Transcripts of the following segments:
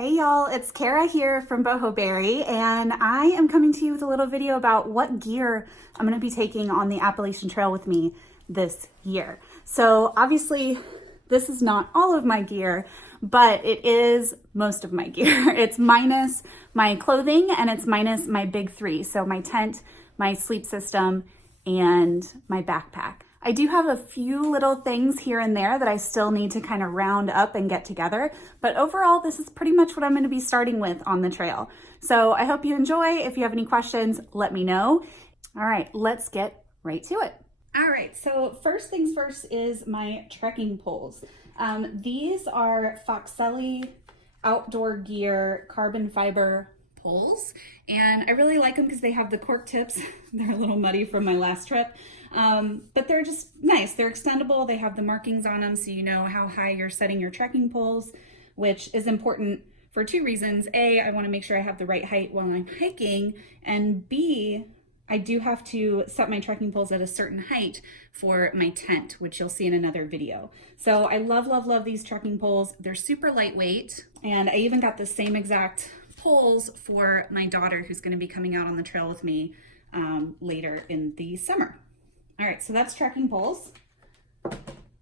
Hey y'all, it's Kara here from Boho Berry, and I am coming to you with a little video about what gear I'm going to be taking on the Appalachian Trail with me this year. So obviously this is not all of my gear, but it is most of my gear. It's minus my clothing and it's minus my big three. So my tent, my sleep system, and my backpack. I do have a few little things here and there that I still need to kind of round up and get together, but overall this is pretty much what I'm going to be starting with on the trail. So I hope you enjoy. If you have any questions, let me know. All right, let's get right to it. All right, so first things first is my trekking poles. These are Foxelli Outdoor Gear carbon fiber poles, and I really like them because they have the cork tips. They're a little muddy from my last trip. But they're just nice. They're extendable. They have the markings on them so you know how high you're setting your trekking poles, which is important for two reasons. A, I want to make sure I have the right height while I'm hiking, and B, I do have to set my trekking poles at a certain height for my tent, which you'll see in another video. So I love, love, love these trekking poles. They're super lightweight, and I even got the same exact poles for my daughter who's going to be coming out on the trail with me later in the summer. All right, so that's trekking poles.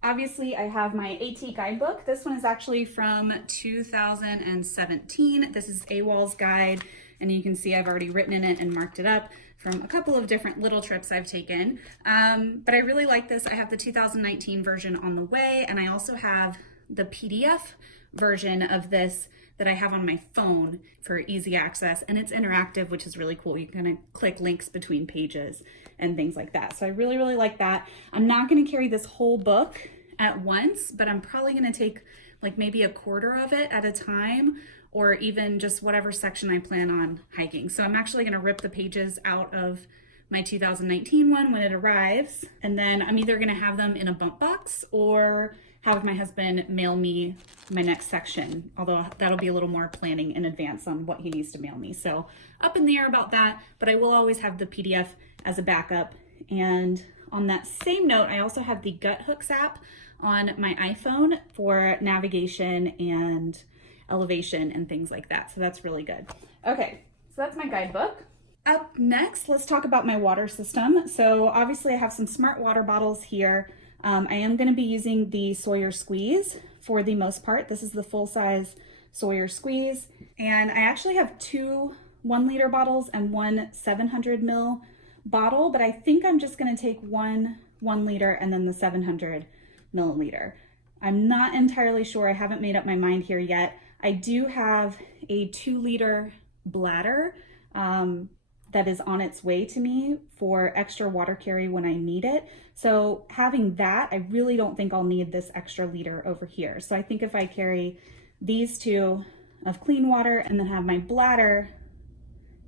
Obviously, I have my AT guidebook. This one is actually from 2017. This is AWOL's guide, and you can see I've already written in it and marked it up from a couple of different little trips I've taken. But I really like this. I have the 2019 version on the way, and I also have the PDF version of this that I have on my phone for easy access, and it's interactive, which is really cool. You can kind of click links between pages and things like that. So I really, really like that. I'm not gonna carry this whole book at once, but I'm probably gonna take like maybe a quarter of it at a time, or even just whatever section I plan on hiking. So I'm actually gonna rip the pages out of my 2019 one when it arrives, and then I'm either gonna have them in a bump box or have my husband mail me my next section, although that'll be a little more planning in advance on what he needs to mail me. So up in the air about that, but I will always have the PDF as a backup. And on that same note, I also have the Gut Hooks app on my iPhone for navigation and elevation and things like that. So that's really good. Okay, so that's my guidebook. Up next, let's talk about my water system. So obviously I have some smart water bottles here. I am going to be using the Sawyer Squeeze for the most part. This is the full-size Sawyer Squeeze, and I actually have two 1-liter bottles and one 700 ml bottle, but I think I'm just going to take one 1-liter and then the 700 milliliter. I'm not entirely sure. I haven't made up my mind here yet. I do have a 2-liter bladder that is on its way to me for extra water carry when I need it. So having that, I really don't think I'll need this extra liter over here. So I think if I carry these two of clean water and then have my bladder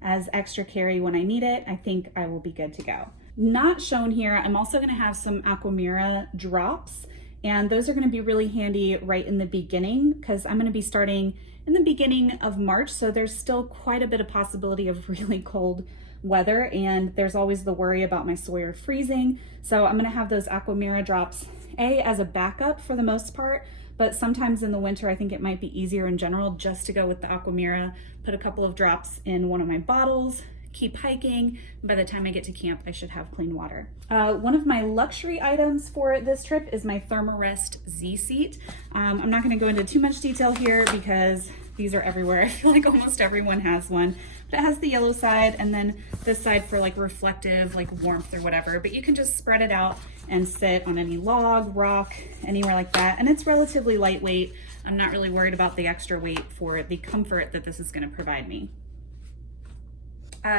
as extra carry when I need it, I think I will be good to go. Not shown here, I'm also gonna have some Aquamira drops, and those are gonna be really handy right in the beginning because I'm gonna be starting in the beginning of March, so there's still quite a bit of possibility of really cold weather, and there's always the worry about my Sawyer freezing. So I'm gonna have those Aquamira drops as a backup for the most part, but sometimes in the winter I think it might be easier in general just to go with the Aquamira, put a couple of drops in one of my bottles, keep hiking. By the time I get to camp, I should have clean water. One of my luxury items for this trip is my Thermarest Z seat. I'm not going to go into too much detail here because these are everywhere. I feel like almost everyone has one. But it has the yellow side and then this side for like reflective, like warmth or whatever. But you can just spread it out and sit on any log, rock, anywhere like that. And it's relatively lightweight. I'm not really worried about the extra weight for the comfort that this is going to provide me.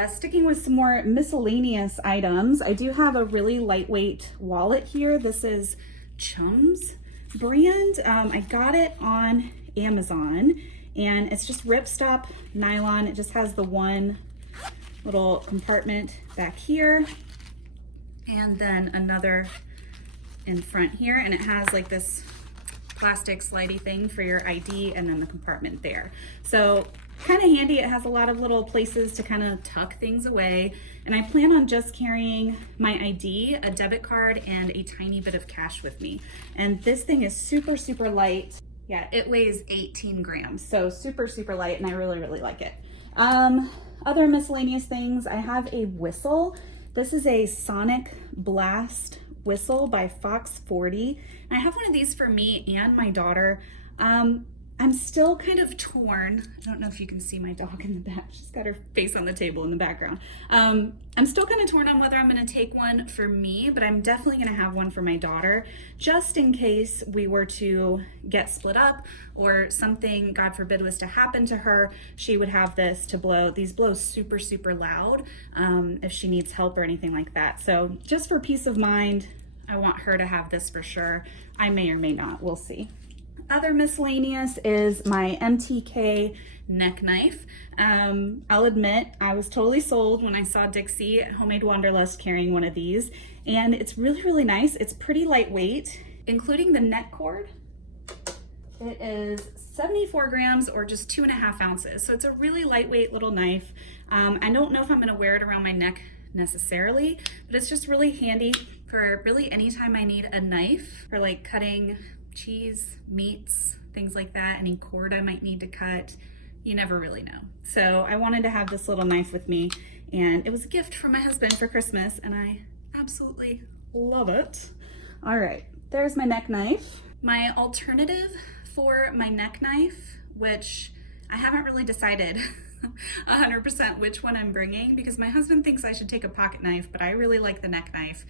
Sticking with some more miscellaneous items, I do have a really lightweight wallet here. This is Chum's brand. I got it on Amazon, and it's just ripstop nylon. It just has the one little compartment back here and then another in front here, and it has like this plastic slidey thing for your ID and then the compartment there. So kind of handy. It has a lot of little places to kind of tuck things away, and I plan on just carrying my ID, a debit card, and a tiny bit of cash with me. And this thing is super, super light. Yeah, it weighs 18 grams, so super, super light, and I really, really like it. Other miscellaneous things, I have a whistle. This is a Sonic Blast whistle by Fox 40. And I have one of these for me and my daughter. I'm still kind of torn. I don't know if you can see my dog in the back. She's got her face on the table in the background. I'm still kind of torn on whether I'm gonna take one for me, but I'm definitely gonna have one for my daughter, just in case we were to get split up or something, God forbid, was to happen to her. She would have this to blow. These blow super, super loud if she needs help or anything like that. So just for peace of mind, I want her to have this for sure. I may or may not, we'll see. Other miscellaneous is my Mtk Neck Knife. I'll admit, I was totally sold when I saw Dixie at Homemade Wanderlust carrying one of these, and it's really, really nice. It's pretty lightweight, including the neck cord. It is 74 grams or just 2.5 ounces. So it's a really lightweight little knife. I don't know if I'm gonna wear it around my neck necessarily, but it's just really handy for really anytime I need a knife for like cutting cheese, meats, things like that, any cord I might need to cut. You never really know. So I wanted to have this little knife with me, and it was a gift from my husband for Christmas, and I absolutely love it. All right, there's my neck knife. My alternative for my neck knife, which I haven't really decided 100% which one I'm bringing, because my husband thinks I should take a pocket knife, but I really like the neck knife.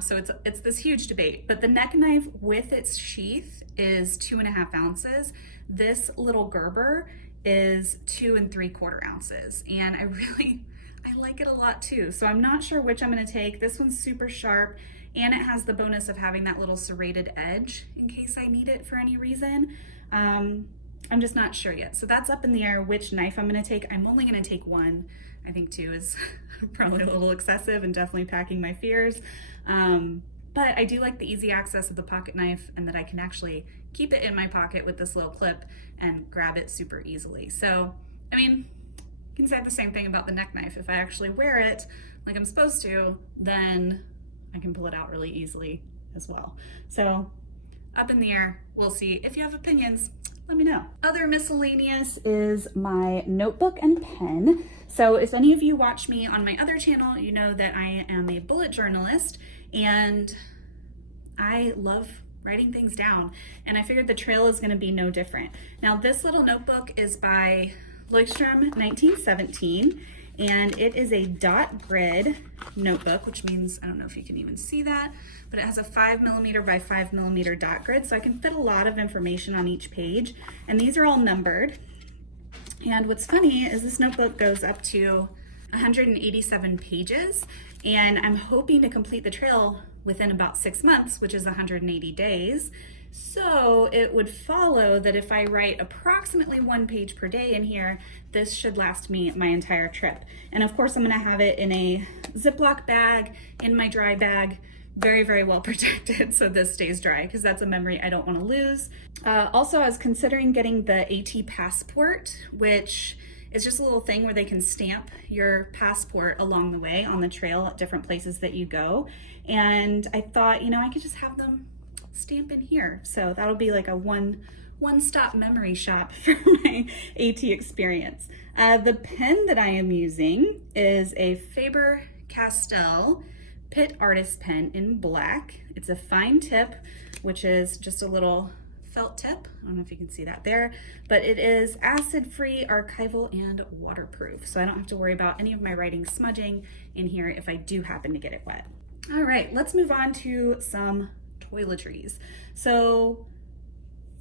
So it's this huge debate, but the neck knife with its sheath is 2.5 ounces. This little Gerber is 2 3/4 ounces. And I like it a lot too. So I'm not sure which I'm gonna take. This one's super sharp, and it has the bonus of having that little serrated edge in case I need it for any reason. I'm just not sure yet. So that's up in the air which knife I'm gonna take. I'm only gonna take one. I think 2 is probably a little excessive and definitely packing my fears. But I do like the easy access of the pocket knife, and that I can actually keep it in my pocket with this little clip and grab it super easily. So, I mean, you can say the same thing about the neck knife. If I actually wear it like I'm supposed to, then I can pull it out really easily as well. So up in the air, we'll see. If you have opinions, let me know. Other miscellaneous is my notebook and pen. So if any of you watch me on my other channel, you know that I am a bullet journalist, and I love writing things down, and I figured the trail is gonna be no different. Now this little notebook is by Leuchtturm 1917, and it is a dot grid notebook, which means, I don't know if you can even see that, but it has a 5mm by 5mm dot grid, so I can fit a lot of information on each page, and these are all numbered. And what's funny is this notebook goes up to 187 pages, and I'm hoping to complete the trail within about 6 months, which is 180 days. So it would follow that if I write approximately 1 page per day in here, this should last me my entire trip. And of course, I'm gonna have it in a Ziploc bag, in my dry bag, very, very well protected, so this stays dry, because that's a memory I don't want to lose. Also, I was considering getting the AT passport, which is just a little thing where they can stamp your passport along the way on the trail at different places that you go. And I thought, you know, I could just have them stamp in here. So that'll be like a one-stop memory shop for my AT experience. The pen that I am using is a Faber-Castell Pitt Artist pen in black. It's a fine tip, which is just a little felt tip. I don't know if you can see that there, but it is acid-free, archival, and waterproof. So I don't have to worry about any of my writing smudging in here if I do happen to get it wet. All right, let's move on to some toiletries. So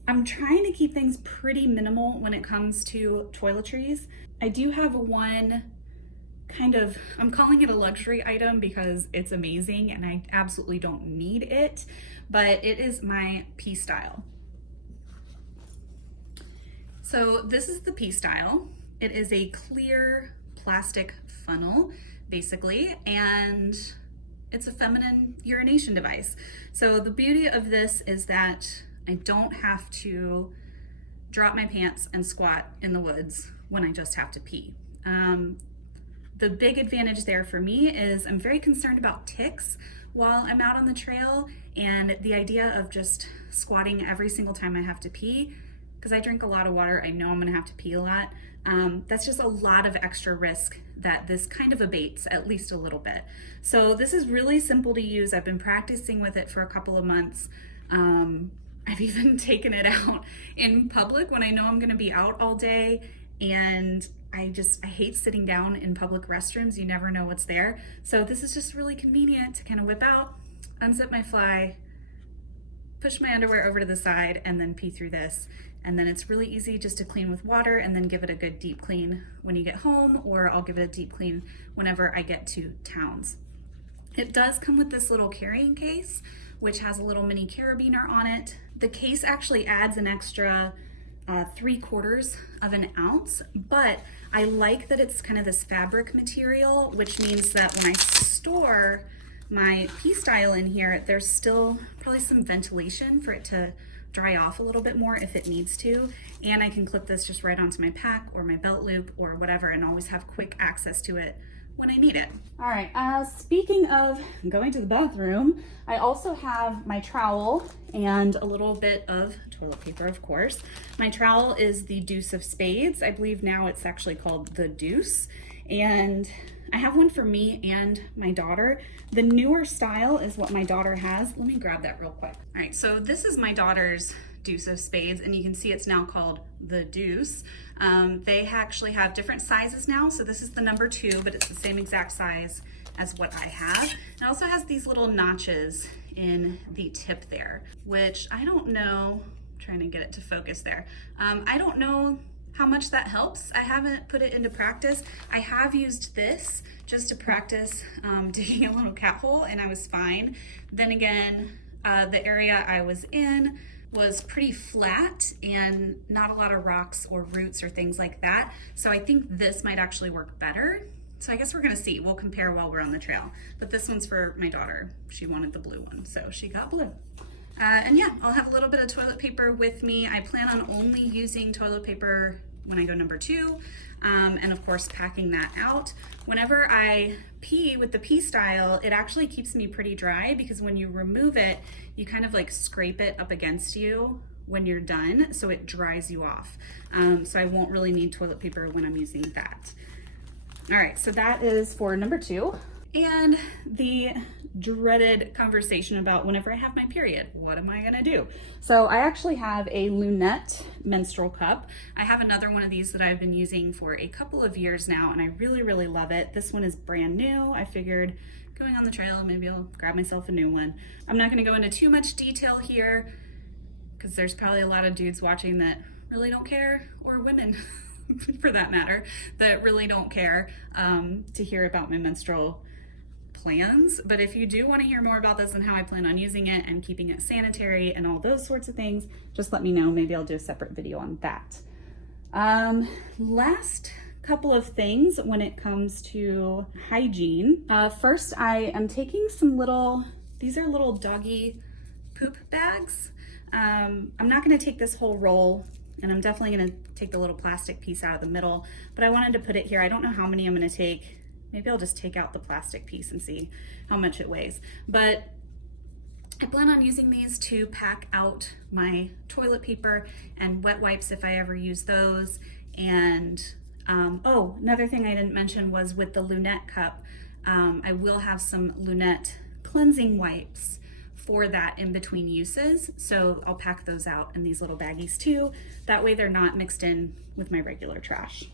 I'm trying to keep things pretty minimal when it comes to toiletries. I do have one kind of, I'm calling it a luxury item because it's amazing and I absolutely don't need it, but it is my pee style. So this is the pee style. It is a clear plastic funnel, basically, and it's a feminine urination device. So the beauty of this is that I don't have to drop my pants and squat in the woods when I just have to pee. The big advantage there for me is I'm very concerned about ticks while I'm out on the trail, and the idea of just squatting every single time I have to pee because I drink a lot of water, I know I'm gonna have to pee a lot. That's just a lot of extra risk that this kind of abates, at least a little bit. So this is really simple to use. I've been practicing with it for a couple of months. I've even taken it out in public when I know I'm gonna be out all day, and I hate sitting down in public restrooms. You never know what's there. So this is just really convenient to kind of whip out, unzip my fly, push my underwear over to the side, and then pee through this. And then it's really easy just to clean with water and then give it a good deep clean when you get home, or I'll give it a deep clean whenever I get to towns. It does come with this little carrying case, which has a little mini carabiner on it. The case actually adds an extra 3/4 of an ounce, but I like that it's kind of this fabric material, which means that when I store my pee style in here, there's still probably some ventilation for it to dry off a little bit more if it needs to. And I can clip this just right onto my pack or my belt loop or whatever, and always have quick access to it when I need it. All right, speaking of going to the bathroom, I also have my trowel and a little bit of toilet paper, of course. My trowel is the Deuce of Spades. I believe now it's actually called the Deuce. And I have one for me and my daughter. The newer style is what my daughter has. Let me grab that real quick. All right, so this is my daughter's Deuce of Spades, and you can see it's now called the Deuce. They actually have different sizes now, so this is the number 2, but it's the same exact size as what I have. It also has these little notches in the tip there, which I don't know, I'm trying to get it to focus there. I don't know how much that helps. I haven't put it into practice. I have used this just to practice digging a little cat hole, and I was fine. Then again, the area I was in was pretty flat and not a lot of rocks or roots or things like that. So I think this might actually work better. So I guess we're gonna see. We'll compare while we're on the trail. But this one's for my daughter. She wanted the blue one, so she got blue. And yeah, I'll have a little bit of toilet paper with me. I plan on only using toilet paper when I go number 2, and of course packing that out. Whenever I pee with the pee style, it actually keeps me pretty dry, because when you remove it, you kind of like scrape it up against you when you're done, so it dries you off. So I won't really need toilet paper when I'm using that. All right, so that is for number 2. And the dreaded conversation about whenever I have my period, what am I gonna do? So I actually have a Lunette Menstrual Cup. I have another one of these that I've been using for a couple of years now, and I really, really love it. This one is brand new. I figured going on the trail, maybe I'll grab myself a new one. I'm not gonna go into too much detail here, because there's probably a lot of dudes watching that really don't care, or women for that matter, that really don't care to hear about my menstrual plans. But if you do want to hear more about this and how I plan on using it and keeping it sanitary and all those sorts of things, just let me know. Maybe I'll do a separate video on that. Last couple of things when it comes to hygiene. First, I am taking some these are little doggy poop bags. I'm not going to take this whole roll, and I'm definitely going to take the little plastic piece out of the middle, but I wanted to put it here. I don't know how many I'm going to take. Maybe I'll just take out the plastic piece and see how much it weighs. But I plan on using these to pack out my toilet paper and wet wipes if I ever use those. And oh, another thing I didn't mention was with the Lunette cup, I will have some Lunette cleansing wipes for that in between uses. So I'll pack those out in these little baggies too. That way they're not mixed in with my regular trash.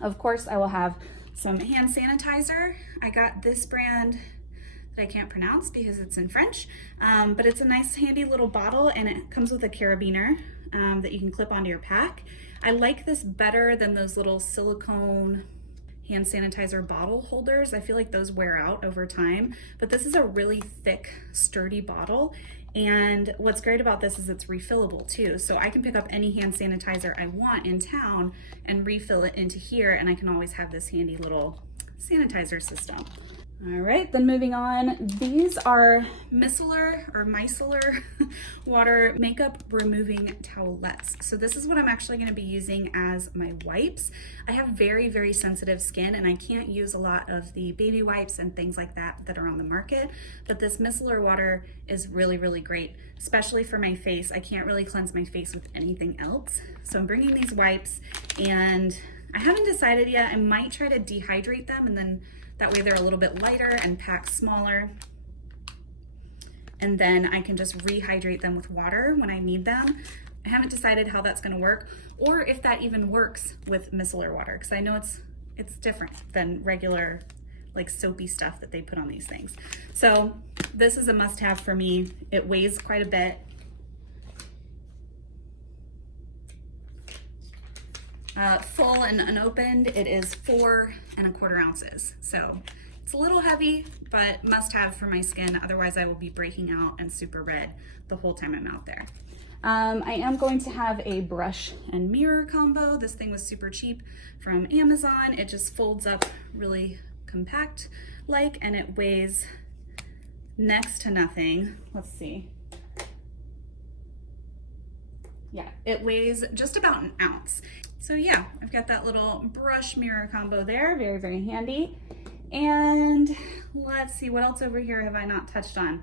Of course, I will have some hand sanitizer. I got this brand that I can't pronounce because it's in French, but it's a nice handy little bottle, and it comes with a carabiner that you can clip onto your pack. I like this better than those little silicone hand sanitizer bottle holders. I feel like those wear out over time, but this is a really thick, sturdy bottle. And what's great about this is it's refillable too. So I can pick up any hand sanitizer I want in town and refill it into here, and I can always have this handy little sanitizer system. All right, then moving on, these are micellar water makeup removing towelettes. So this is what I'm actually going to be using as my wipes. I have very, very sensitive skin and I can't use a lot of the baby wipes and things like that that are on the market, but this micellar water is really, really great, especially for my face. I can't really cleanse my face with anything else. So I'm bringing these wipes and I haven't decided yet. I might try to dehydrate them and then that way they're a little bit lighter and packed smaller. And then I can just rehydrate them with water when I need them. I haven't decided how that's gonna work or if that even works with micellar water, because I know it's different than regular like soapy stuff that they put on these things. So this is a must-have for me. It weighs quite a bit. Full and unopened, it is 4 1/4 ounces. So it's a little heavy, but must have for my skin. Otherwise I will be breaking out and super red the whole time I'm out there. I am going to have a brush and mirror combo. This thing was super cheap from Amazon. It just folds up really compact like, and it weighs next to nothing. Let's see. Yeah, it weighs just about an ounce. So yeah, I've got that little brush mirror combo there, very, very handy. And let's see, what else over here have I not touched on?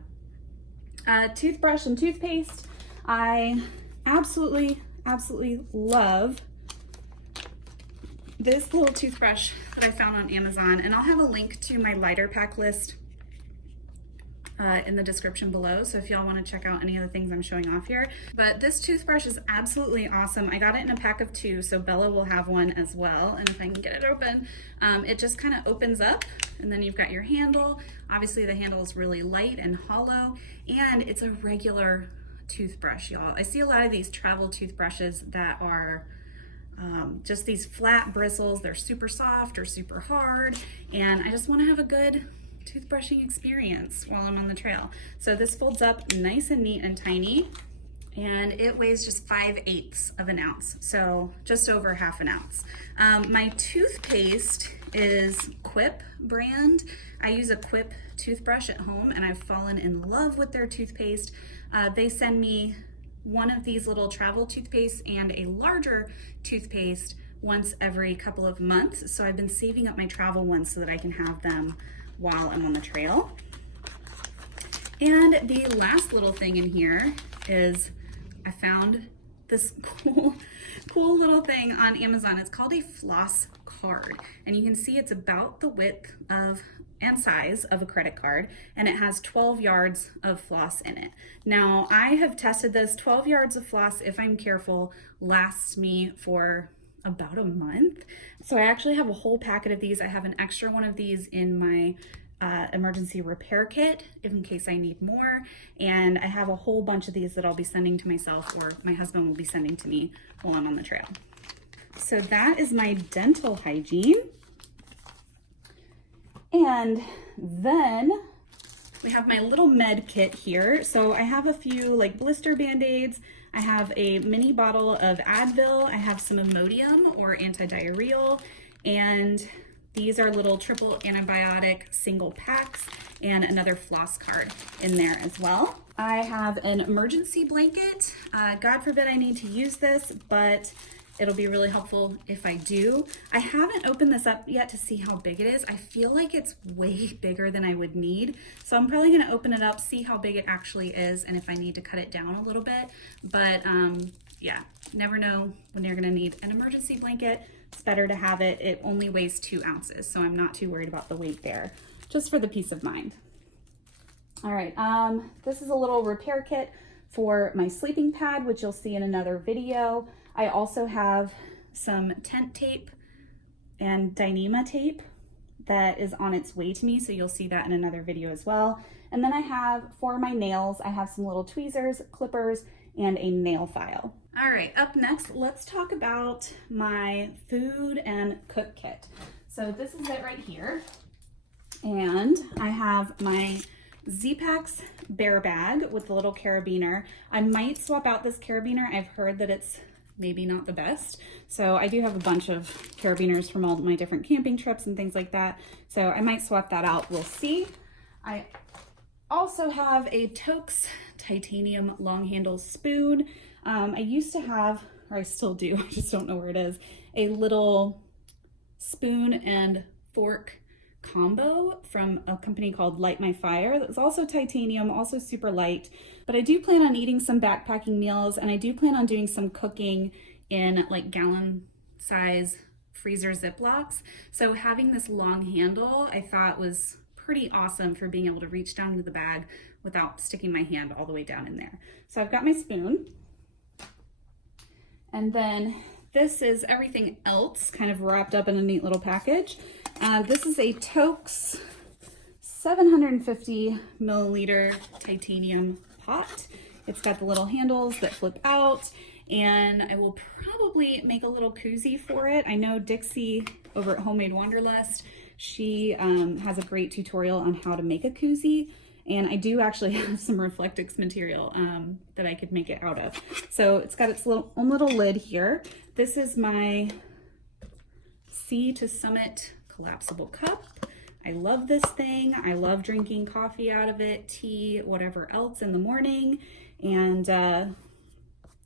Toothbrush and toothpaste. I absolutely, absolutely love this little toothbrush that I found on Amazon, and I'll have a link to my lighter pack list in the description below, so if y'all want to check out any of the things I'm showing off here. But this toothbrush is absolutely awesome. I got it in a pack of 2, so Bella will have one as well, and if I can get it open, it just kind of opens up, and then you've got your handle. Obviously the handle is really light and hollow, and it's a regular toothbrush, y'all. I see a lot of these travel toothbrushes that are just these flat bristles. They're super soft or super hard, and I just want to have a good toothbrushing experience while I'm on the trail. So this folds up nice and neat and tiny, and it weighs just 5/8 of an ounce, so just over half an ounce. My toothpaste is Quip brand. I use a Quip toothbrush at home and I've fallen in love with their toothpaste. They send me one of these little travel toothpaste and a larger toothpaste once every couple of months, so I've been saving up my travel ones so that I can have them while I'm on the trail. And the last little thing in here is I found this cool little thing on Amazon. It's called a Floss Card, and you can see it's about the width of and size of a credit card, and it has 12 yards of floss in it. Now I have tested this. 12 yards of floss, if I'm careful, lasts me for about a month. So I actually have a whole packet of these. I have an extra one of these in my emergency repair kit in case I need more, and I have a whole bunch of these that I'll be sending to myself, or my husband will be sending to me while I'm on the trail. So that is my dental hygiene. And then we have my little med kit here. So I have a few like blister band-aids. I have a mini bottle of Advil. I have some Imodium or antidiarrheal, and these are little triple antibiotic single packs, and another floss card in there as well. I have an emergency blanket. God forbid I need to use this, but it'll be really helpful if I do. I haven't opened this up yet to see how big it is. I feel like it's way bigger than I would need. So I'm probably gonna open it up, see how big it actually is, and if I need to cut it down a little bit. But yeah, never know when you're gonna need an emergency blanket. It's better to have it. It only weighs 2 ounces, so I'm not too worried about the weight there, just for the peace of mind. All right, this is a little repair kit for my sleeping pad, which you'll see in another video. I also have some tent tape and Dyneema tape that is on its way to me, so you'll see that in another video as well. And then I have, for my nails, I have some little tweezers, clippers, and a nail file. All right, up next, let's talk about my food and cook kit. So this is it right here. And I have my Z-Packs bear bag with the little carabiner. I might swap out this carabiner. I've heard that it's maybe not the best. So I do have a bunch of carabiners from all my different camping trips and things like that. So I might swap that out, we'll see. I also have a Toaks titanium long handle spoon. I used to have, or I still do, I just don't know where it is, a little spoon and fork combo from a company called Light My Fire. That was also titanium, also super light. But I do plan on eating some backpacking meals, and I do plan on doing some cooking in like gallon size freezer Ziplocs. So having this long handle I thought was pretty awesome for being able to reach down into the bag without sticking my hand all the way down in there. So I've got my spoon. And then this is everything else kind of wrapped up in a neat little package. This is a Toaks 750 milliliter titanium pot. It's got the little handles that flip out, and I will probably make a little koozie for it. I know Dixie over at Homemade Wanderlust, she has a great tutorial on how to make a koozie, and I do actually have some Reflectix material that I could make it out of. So it's got its own little lid here. This is my Sea to Summit collapsible cup. I love this thing. I love drinking coffee out of it, tea, whatever else in the morning. And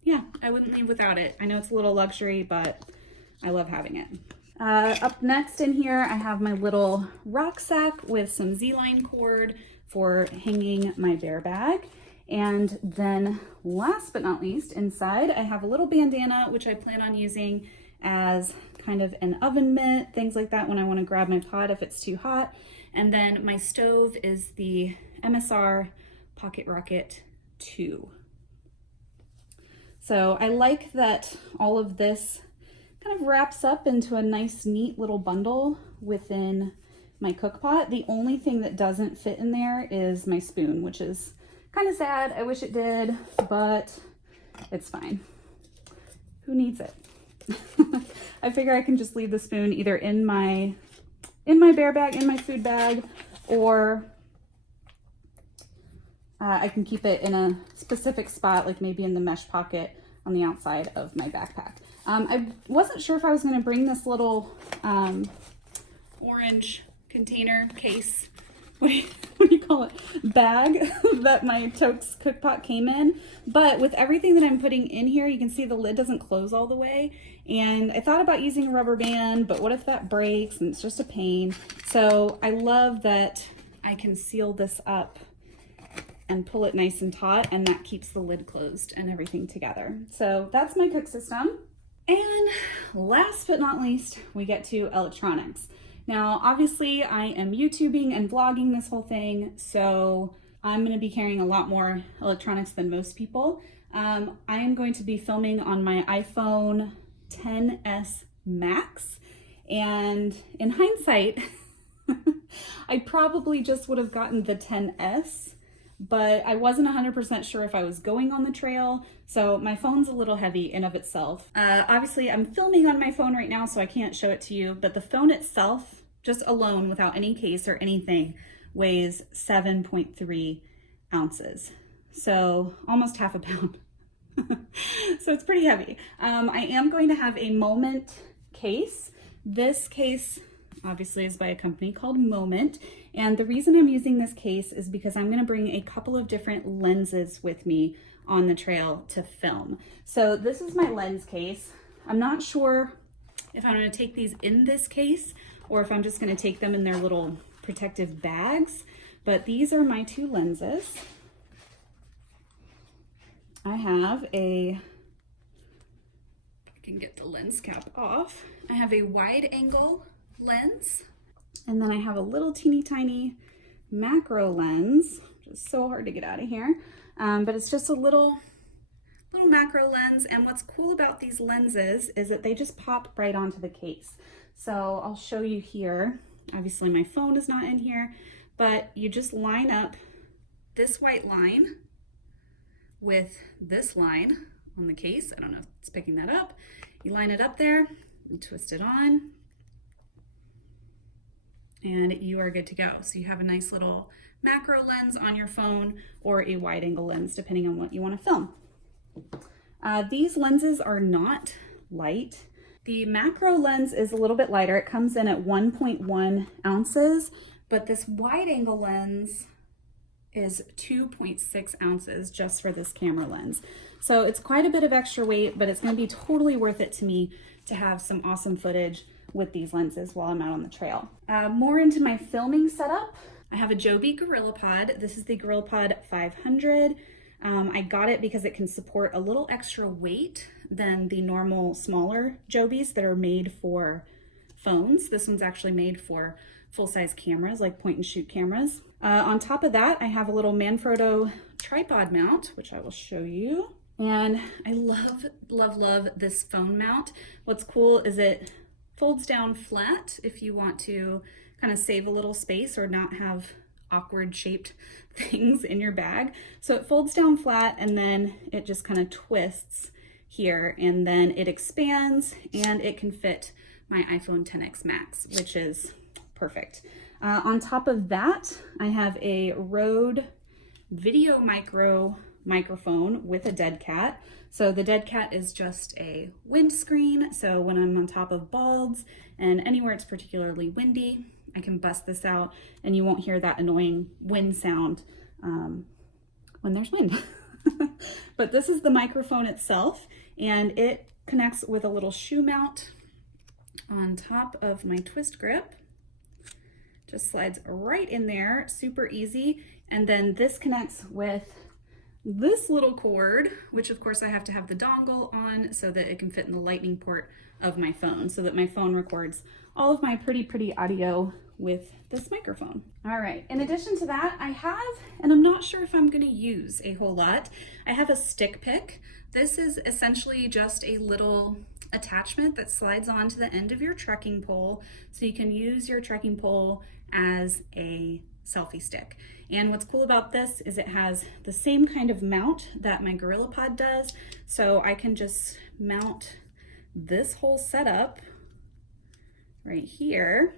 yeah, I wouldn't leave without it. I know it's a little luxury, but I love having it. Up next in here, I have my little rucksack with some Z-line cord for hanging my bear bag. And then last but not least, inside, I have a little bandana, which I plan on using as kind of an oven mitt, things like that when I want to grab my pot if it's too hot. And then my stove is the MSR Pocket Rocket 2. So I like that all of this kind of wraps up into a nice, neat little bundle within my cook pot. The only thing that doesn't fit in there is my spoon, which is kind of sad. I wish it did, but it's fine. Who needs it? I figure I can just leave the spoon either in my bear bag, in my food bag, or I can keep it in a specific spot, like maybe in the mesh pocket on the outside of my backpack. I wasn't sure if I was going to bring this little orange container case, what do you call it, bag that my Toaks cook pot came in, but with everything that I'm putting in here, you can see the lid doesn't close all the way, and I thought about using a rubber band, but what if that breaks and it's just a pain? So I love that I can seal this up and pull it nice and taut, and that keeps the lid closed and everything together. So that's my cook system. And last but not least, we get to electronics. Now, obviously I am YouTubing and vlogging this whole thing, so I'm gonna be carrying a lot more electronics than most people. I am going to be filming on my iPhone XS Max, and in hindsight, I probably just would have gotten the XS, but I wasn't 100% sure if I was going on the trail, so my phone's a little heavy in of itself. Obviously, I'm filming on my phone right now, so I can't show it to you, but the phone itself, just alone, without any case or anything, weighs 7.3 ounces. So almost half a pound. So it's pretty heavy. I am going to have a Moment case. This case obviously is by a company called Moment. And the reason I'm using this case is because I'm going to bring a couple of different lenses with me on the trail to film. So this is my lens case. I'm not sure if I'm going to take these in this case or if I'm just going to take them in their little protective bags, but these are my two lenses. I have I can get the lens cap off. I have a wide angle lens, and then I have a little teeny tiny macro lens, which is so hard to get out of here, but it's just a little macro lens. And what's cool about these lenses is that they just pop right onto the case. So I'll show you here. Obviously my phone is not in here, but you just line up this white line with this line on the case. I don't know if it's picking that up. You line it up there and twist it on, and you are good to go. So you have a nice little macro lens on your phone or a wide angle lens, depending on what you want to film. These lenses are not light. The macro lens is a little bit lighter. It comes in at 1.1 ounces, but this wide angle lens is 2.6 ounces just for this camera lens. So it's quite a bit of extra weight, but it's gonna be totally worth it to me to have some awesome footage with these lenses while I'm out on the trail. More into my filming setup. I have a Joby Gorillapod. This is the Gorillapod 500. I got it because it can support a little extra weight than the normal smaller Jobys that are made for phones. This one's actually made for full-size cameras, like point and shoot cameras. On top of that, I have a little Manfrotto tripod mount, which I will show you. And I love, love, love this phone mount. What's cool is it folds down flat if you want to kind of save a little space or not have awkward shaped things in your bag. So it folds down flat and then it just kind of twists here, and then it expands and it can fit my iPhone XS Max, which is perfect. On top of that, I have a Rode Videomicro microphone with a dead cat. So the dead cat is just a windscreen. So when I'm on top of balds and anywhere it's particularly windy, I can bust this out and you won't hear that annoying wind sound when there's wind. But this is the microphone itself, and it connects with a little shoe mount on top of my twist grip. Just slides right in there, super easy. And then this connects with this little cord, which of course I have to have the dongle on so that it can fit in the lightning port of my phone, so that my phone records all of my pretty audio with this microphone. All right, in addition to that, I have, and I'm not sure if I'm gonna use a whole lot, I have a stick pick. This is essentially just a little attachment that slides onto the end of your trekking pole, so you can use your trekking pole as a selfie stick. And what's cool about this is it has the same kind of mount that my Gorillapod does, so I can just mount this whole setup right here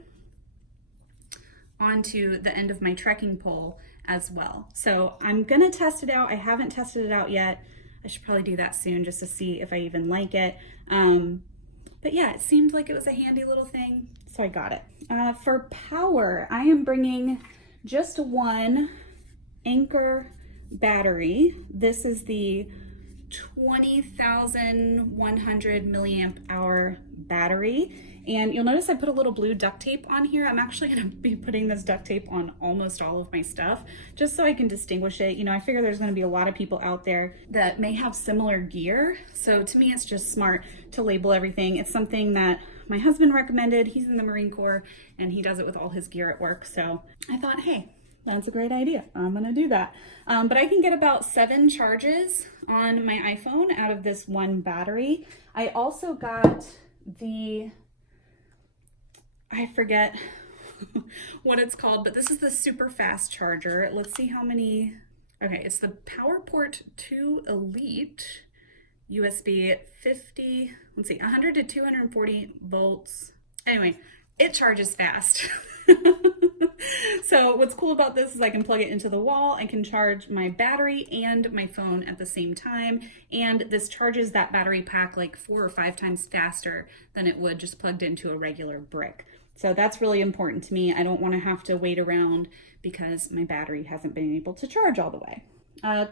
onto the end of my trekking pole as well. So I'm gonna test it out. I haven't tested it out yet. I should probably do that soon just to see if I even like it. But yeah, it seemed like it was a handy little thing, so I got it. For power, I am bringing just one Anchor battery. This is the 20,100 milliamp hour battery. And you'll notice I put a little blue duct tape on here. I'm actually gonna be putting this duct tape on almost all of my stuff, just so I can distinguish it. You know, I figure there's gonna be a lot of people out there that may have similar gear. So to me, it's just smart to label everything. It's something that my husband recommended. He's in the Marine Corps and he does it with all his gear at work. So I thought, hey, that's a great idea. I'm gonna do that. But I can get about 7 charges on my iPhone out of this one battery. I also got the, I forget what it's called, but this is the Superfast Charger. Let's see how many, okay, it's the PowerPort 2 Elite USB 50, let's see, 100 to 240 volts. Anyway, it charges fast. So what's cool about this is I can plug it into the wall, I can charge my battery and my phone at the same time, and this charges that battery pack like 4 or 5 times faster than it would just plugged into a regular brick. So that's really important to me. I don't want to have to wait around because my battery hasn't been able to charge all the way.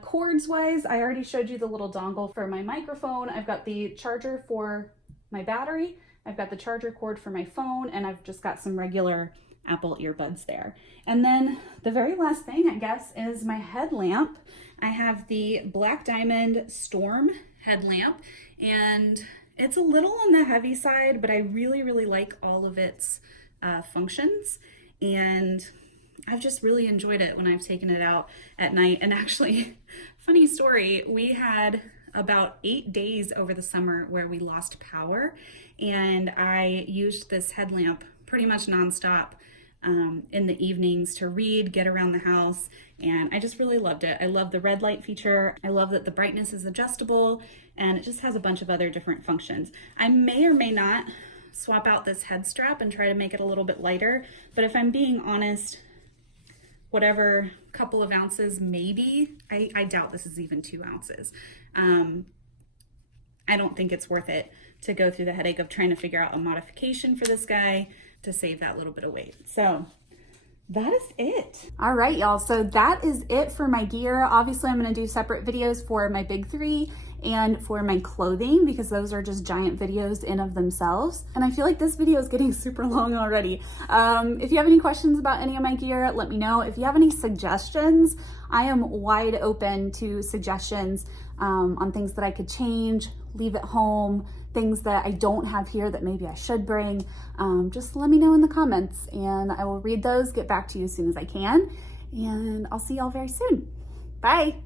Cords wise, I already showed you the little dongle for my microphone. I've got the charger for my battery, I've got the charger cord for my phone, and I've just got some regular Apple earbuds there. And then the very last thing, I guess, is my headlamp. I have the Black Diamond Storm headlamp, and it's a little on the heavy side, but I really like all of its functions, and I've just really enjoyed it when I've taken it out at night. And actually, funny story, we had about 8 days over the summer where we lost power, and I used this headlamp pretty much nonstop in the evenings to read, get around the house, and I just really loved it. I love the red light feature. I love that the brightness is adjustable, and it just has a bunch of other different functions. I may or may not swap out this head strap and try to make it a little bit lighter, but if I'm being honest, whatever couple of ounces, maybe, I doubt this is even 2 ounces. I don't think it's worth it to go through the headache of trying to figure out a modification for this guy to save that little bit of weight. So that is it. All right, y'all. So that is it for my gear. Obviously, I'm going to do separate videos for my big three and for my clothing, because those are just giant videos in of themselves. And I feel like this video is getting super long already. If you have any questions about any of my gear, let me know. If you have any suggestions, I am wide open to suggestions on things that I could change, leave at home, things that I don't have here that maybe I should bring. Just let me know in the comments and I will read those, get back to you as soon as I can. And I'll see y'all very soon. Bye.